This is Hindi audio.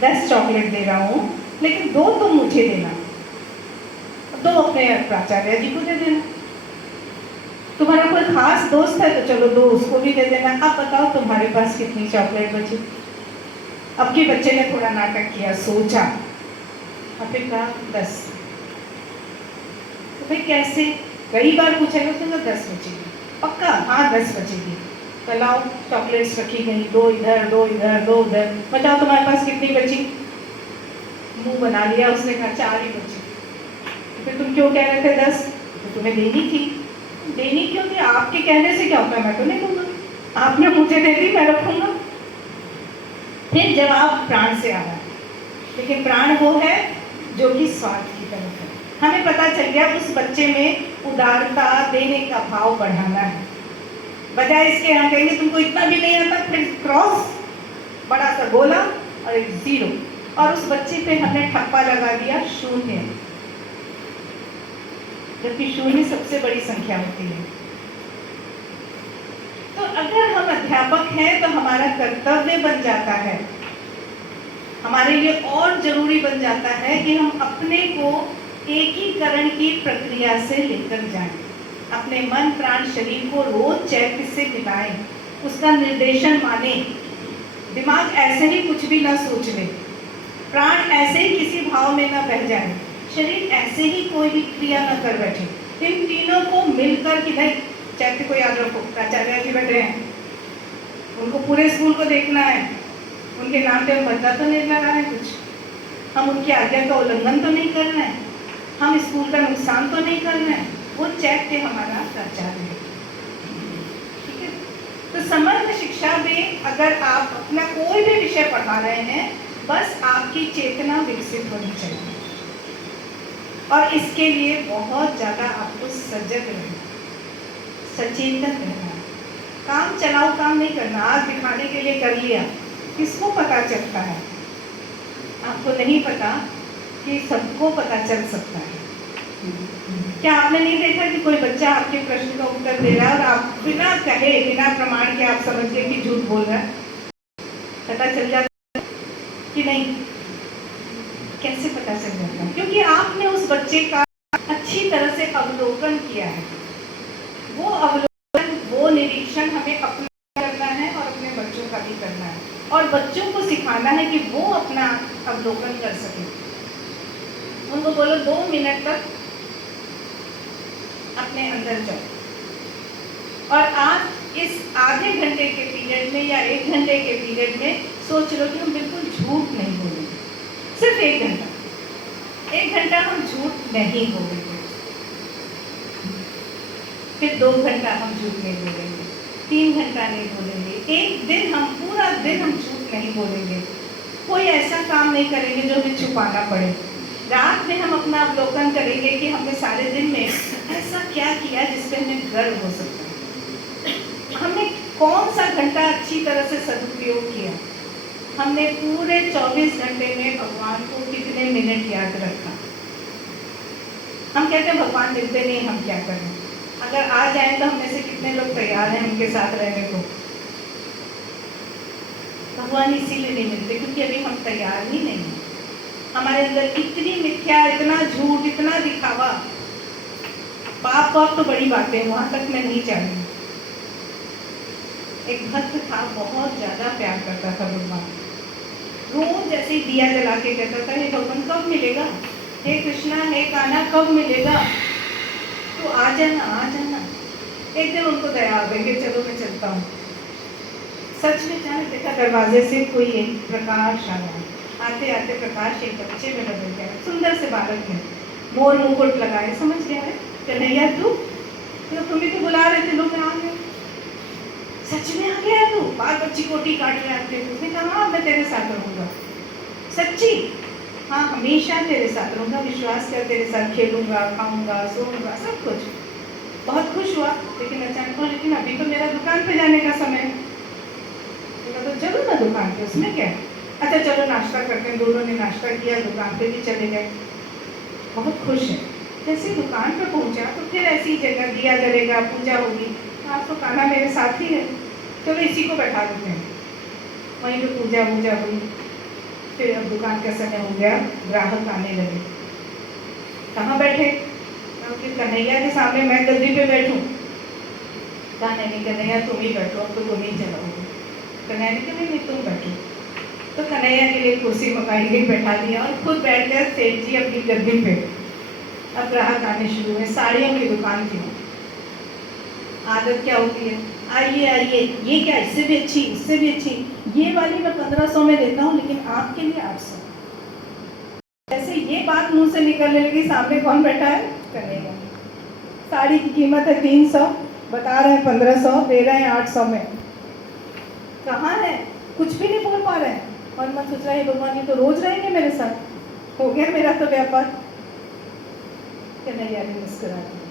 10 चॉकलेट दे रहा हूँ, लेकिन 2 तुम मुझे देना, 2 अपने प्राचार्य जी को दे देना। तुम्हारा कोई खास दोस्त है तो चलो 2 उसको भी दे देना। अब बताओ तुम्हारे पास कितनी चॉकलेट बची? अब के बच्चे ने थोड़ा नाटक किया, सोचा और फिर कहा 10। तो भाई कैसे? कई बार पूछेगा तो 10 बचेगी पक्का? हाँ 10 बचेगी। तो लाओ चॉकलेट्स रखी गई, 2 इधर 2 इधर 2 उधर। बताओ तुम्हारे पास कितनी बची? मुंह बना लिया उसने, कहा 4 ही बची। तो फिर तुम क्यों कह रहे थे 10? तो तुम्हें देनी थी। देनी क्यों थी? आपके कहने से क्या होता है? मैं तो नहीं दूंगा, आपने मुझे दे दी, मैं रखूंगा। फिर जवाब प्राण से आ रहा है, लेकिन प्राण वो है जो कि स्वार्थ की तरफ है। हमें पता चल गया उस बच्चे में उदारता, देने का भाव बढ़ाना है। बजाय इसके हम कहेंगे तुमको इतना भी नहीं आता, फिर क्रॉस, बड़ा सा गोला और एक 0, और उस बच्चे पे हमने ठप्पा लगा दिया 0, जबकि 0 सबसे बड़ी संख्या होती है। तो अगर हम अध्यापक हैं तो हमारा कर्तव्य बन जाता है, हमारे लिए और जरूरी बन जाता है कि हम अपने को एकीकरण की प्रक्रिया से लेकर जाएं, अपने मन प्राण शरीर को रोज चैत्य से मिलाएं, उसका निर्देशन माने। दिमाग ऐसे ही कुछ भी ना सोच ले, प्राण ऐसे ही किसी भाव में ना बह जाए, शरीर ऐसे ही कोई भी क्रिया ना कर बैठे। इन तीनों को मिलकर कि भाई चैत्य को याद रखो, प्राचार्य जी बैठे हैं, उनको पूरे स्कूल को देखना है, उनके नाम पे हम बदला तो नहीं लगा रहे कुछ, हम उनकी आज्ञा का उल्लंघन तो नहीं कर रहे हैं, हम स्कूल का नुकसान तो नहीं कर रहे हैं। वो चैत्य हमारा प्राचार्य है, ठीक है। तो समग्र शिक्षा में अगर आप अपना कोई भी विषय पढ़ा रहे हैं, बस आपकी चेतना विकसित होनी चाहिए, और इसके लिए बहुत ज़्यादा आपको सजग रहना, सचेतन रहना। काम चलाओ काम नहीं करना, आज दिखाने के लिए कर लिया, किसको पता चलता है? आपको नहीं पता कि सबको पता चल सकता है। क्या आपने नहीं देखा कि कोई बच्चा आपके प्रश्न का उत्तर दे रहा है और आप बिना कहे, बिना प्रमाण के आप समझ गए कि झूठ बोल रहा है? पता चल जाता है कि नहीं? कैसे पता चल जाता है? क्योंकि आपने उस बच्चे का अच्छी तरह से अवलोकन किया है। वो अवलोकन, वो निरीक्षण हमें अपना करना है और अपने बच्चों का भी करना है, और बच्चों को सिखाना है कि वो अपना अवलोकन कर सके। उनको बोलो 2 मिनट तक अपने अंदर जाओ, और आज इस आधे घंटे के पीरियड में या 1 घंटे के पीरियड में सोच लो कि हम बिल्कुल झूठ नहीं बोलेंगे। सिर्फ 1 घंटा, 1 घंटा हम झूठ नहीं बोलेंगे, फिर 2 घंटा हम झूठ नहीं बोलेंगे, 3 घंटा नहीं बोलेंगे, 1 दिन हम पूरा दिन हम झूठ नहीं बोलेंगे। कोई ऐसा काम नहीं करेंगे जो हमें छुपाना पड़े। रात में हम अपना अवलोकन करेंगे कि हमने सारे दिन में ऐसा क्या किया जिसपे हमें गर्व हो सकता है, हमने कौन सा घंटा अच्छी तरह से सदुपयोग किया, हमने पूरे 24 घंटे में भगवान को कितने मिनट याद रखा। हम कहते हैं भगवान मिलते नहीं, हम क्या करें? अगर आ जाए तो हमें से कितने लोग तैयार हैं उनके साथ रहने को? भगवान इसीलिए नहीं मिलते क्योंकि अभी हम तैयार ही नहीं हैं। हमारे अंदर इतनी मिथ्या, इतना झूठ, इतना दिखावा, पाप तो बड़ी बातें, वहां तक मैं नहीं चाहूंगी। एक भक्त था, बहुत ज्यादा प्यार करता था भगवान, रोज जैसे ही दिया जला के कहता था, हे भगवान कब मिलेगा, हे कृष्णा, हे कान्हा कब मिलेगा, तो आ जाना आ जाना। एक दिन उनको दया आ गई, चलो मैं चलता हूँ। सच में जाने देखा दरवाजे से कोई एक प्रकाश आया, आते आते प्रकाश एक बच्चे में बदल गया, सुंदर से बालक है, मोर मुकुट लगाए, समझ गया है कन्हैया तू तो तुम्हें तो बुला रहे थे, लोग आ गए, सच में आ गया तू, बाल बच्ची कोटी काट रहे आते। उसने कहा हाँ मैं तेरे साथ रहूँगा, सच्ची, हाँ हमेशा तेरे साथ रहूँगा, विश्वास कर, तेरे साथ खेलूंगा, खाऊंगा, सोऊंगा, सब कुछ। बहुत खुश हुआ, लेकिन अचानक को, लेकिन अभी तो मेरा दुकान पे जाने का समय है। तो चलो ना दुकान पे, उसमें क्या है, अच्छा चलो नाश्ता करते हैं। दोनों ने नाश्ता किया, दुकान पे भी चले गए, बहुत खुश है। जैसे दुकान पे पहुंचा तो फिर ऐसी जगह दिया जलेगा, पूजा होगी, आप तो कान्हा मेरे साथ ही है, चलो इसी को बैठा देते हैं। वहीं पे पूजा वूजा हुई, फिर अब दुकान का समय हो गया, ग्राहक आने लगे। कहाँ बैठे? फिर कन्हैया के सामने मैं गद्दी पे बैठूं? कहा नहीं कन्हैया तुम ही बैठो, अब तो तुम ही चलाओगे। कन्हैया ने कहा नहीं तुम बैठो। तो कन्हैया के लिए कुर्सी मंगाई गई, बैठा दिया और खुद बैठ गए सेठ जी अपनी गद्दी पे। अब ग्राहक आने शुरू हुए, साड़ियों की दुकान थी। आदत क्या होती है, आइए आइए, ये क्या इससे भी अच्छी, इससे भी अच्छी, ये वाली मैं 1500 में देता हूँ लेकिन आपके लिए 800। ऐसे ये बात मुंह से निकलने लगी, सामने कौन बैठा है? कन्हैया। साड़ी की कीमत है 300, बता रहे हैं 1500, दे रहे हैं 800 में। कहाँ है? कुछ भी नहीं बोल पा रहे हैं। और मैं सोच रहा है भगवान ये तो रोज रहेंगे मेरे साथ, हो गया मेरा तो व्यापार। कन्हैया ने मुस्कुरा दिया।